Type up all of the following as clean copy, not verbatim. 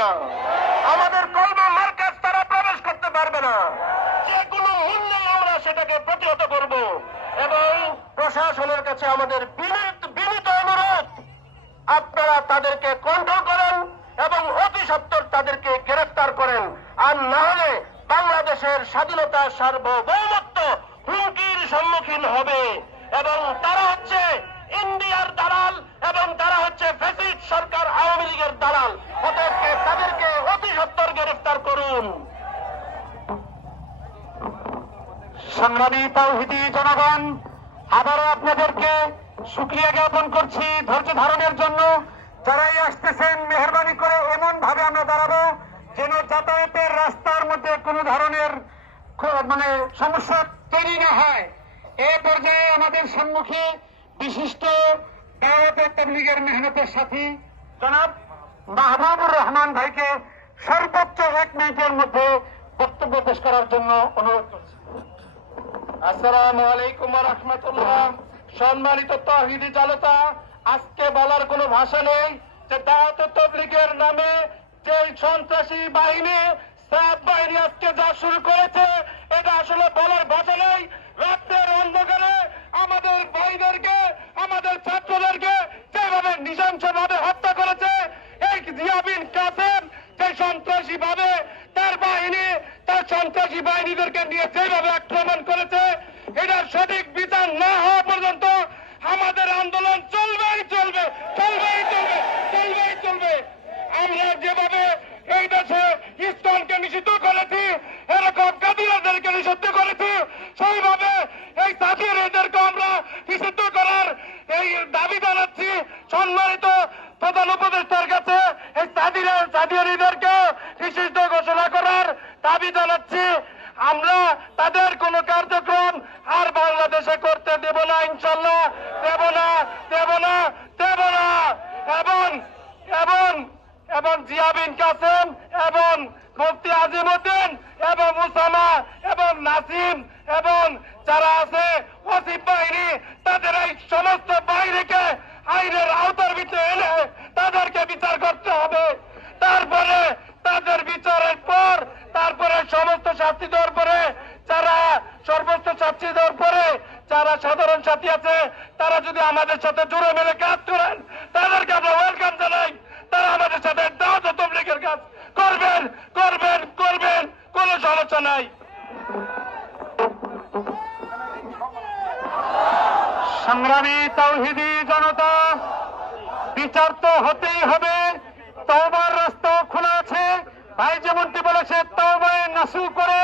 না, আমাদের কলম মার্কাজ তারা প্রবেশ করতে পারবে না। যে কোনো মূল্যে আমরা সেটাকে প্রতিহত করব এবং প্রশাসনের কাছে আমাদের বিনীত অনুরোধ, আপনারা তাদেরকে কন্ট্রোল করেন এবং অতি সত্বর তাদেরকে গ্রেফতার করেন। আর না হলে বাংলাদেশের স্বাধীনতা সার্বভৌমত্ব হুমকির সম্মুখীন হবে এবং তারা হচ্ছে ইন্ডিয়ার দালাল এবং তারা হচ্ছে ফ্যাসিস্ট সরকার আওয়ামী লীগের দালাল। অতএব তাদেরকে অতি সত্বর গ্রেফতার করুন। সংগ্রামী তাওহীদি জনগণ, আবারও আপনাদেরকে শুকরিয়া জ্ঞাপন করছি ধৈর্য ধারণের জন্য। যারাই আসতেছেন মেহরবানি করে এমন ভাবে আমরা দাঁড়াবো যেন যাতায়াতের রাস্তার মধ্যে কোনো ধরনের সমস্যা তৈরি না হয়। এ পর্যায়ে আমাদের সম্মুখে বিশিষ্ট দাওয়াতে তাবলীগের মেহনতের সাথী জনাব মাহবুবুর রহমান ভাইকে সর্বোচ্চ 1 মিনিটের মধ্যে বক্তব্য পেশ করার জন্য অনুরোধ করছি। আসসালামু আলাইকুম ওয়া রাহমাতুল্লাহ। সম্মানিত তাওহীদি জনতা, আজকে বলার কোনো ভাষা নেই যে দাওয়াতে তাবলীগের নামে যে সন্ত্রাসী বাহিনী সাত বাহিনী আজকে যা শুরু করেছে, এটা আসলে বলার ভাষা নেই। রাতের অন্ধকারে আমাদের ভাইদেরকে, আমাদের ছাত্রদেরকে যেভাবে নৃশংসভাবে হত্যা করেছে, এই জিয়া বিন কাসেম যে সন্ত্রাসী ভাবে তার বাহিনী, তার সন্ত্রাসী বাহিনীদেরকে নিয়ে যেভাবে আক্রমণ করেছে, এটার সঠিক বিচার না হওয়া পর্যন্ত আমাদের আন্দোলন চলবেই চলবে, চলবেই চলবে, চলবেই চলবে। আমরা যেভাবে এই দেশে ইসলামকে নিষিদ্ধ করেছি, এরকম কাদিয়াদেরকে নিষিদ্ধ করেছি, সেইভাবে এই সাথীদেরকে আমরা নিষিদ্ধ করার এই দাবি জানাচ্ছি। সম্মানিত প্রধান উপদেষ্টার কাছে এই সাথীদেরকে নিষিদ্ধ ঘোষণা করার দাবি জানাচ্ছি। আমরা তাদের কোন কার্যক্রম আর বাংলাদেশে করতে দেব না, ইনশাল্লাহ দেব না, দেব না, দেব না। এবং জিয়া বিন কাসেম এবং মুফতি আজিমউদ্দিন এবং উসামা এবং নাসিম এবং যারা আছে ওসিফ বাহিনী, তাদের এই সমস্ত বাহিনীকে আইনের আওতার ভিতরে এনে তাদেরকে বিচার করতে হবে। তারপরে তাদের বিচারের পর তারপরে সমস্ত শাস্তি দেওয়ার পরে যারা সর্বোচ্চ শাস্তি দেওয়ার পরে যারা সাধারণ সাথী আছে, তারা যদি আমাদের সাথে জুড়ে মেলে কাজ করেন, তাদেরকে আমরা ওয়েলকাম জানাই। তারা আমাদের সাথে দাওয়াতে তাবলীগের কাজ করবেন, করবেন, করবেন, কোনো সমস্যা নাই। সংগ্রামী তাওহীদি জনতা, বিচার তো হতেই হবে। তওবার রাস্তাও খোলা আছে। ভাই যেমনটি বলেছে, তওবায়ে নাসু করে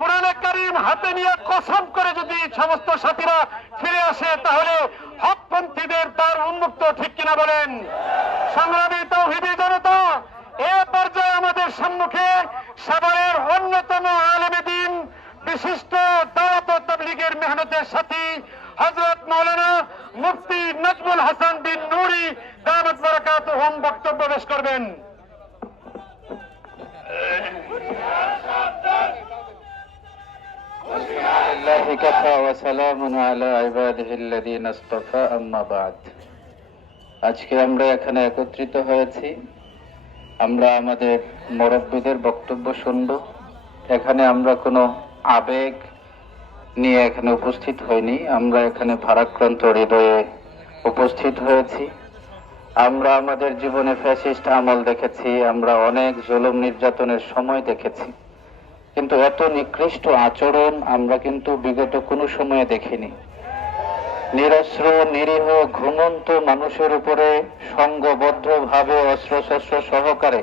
কোরআনে কারীম হাতে নিয়ে কসম করে যদি সমস্ত সাথীরা ফিরে আসে, তাহলে হকপন্থীদের দ্বার উন্মুক্ত, ঠিক কিনা বলেন? সংগ্রামী তাওহীদি জনতা, এ পর্যায়ে আমাদের সম্মুখে সাভারের অন্যতম আলেমে দ্বীন, বিশিষ্ট দাওয়াতে তাবলীগের মেহনতের সাথী হযরত মাওলানা মুফতি নজমুল হাসান বিন নুরি দামাত বারাকাতুহুম বক্তব্য পেশ করবেন। আজকে আমরা এখানে একত্রিত হয়েছি, আমরা আমাদের মুরব্বীদের বক্তব্য শুনব। এখানে আমরা কোনো আবেগ নিয়ে এখানে উপস্থিত হইনি, আমরা এখানে ভারাক্রান্ত হৃদয়ে উপস্থিত হয়েছি। আমরা আমাদের জীবনে ফ্যাসিস্ট আমল দেখেছি, আমরা অনেক জুলুম নির্যাতনের সময় দেখেছি, কিন্তু এত নিকৃষ্ট আচরণ আমরা কিন্তু বিগত কোনো সময়ে দেখিনি। নিরস্ত্র নিরীহ ঘুমন্ত মানুষের উপরে সংঘবদ্ধভাবে অস্ত্রশস্ত্র সহকারে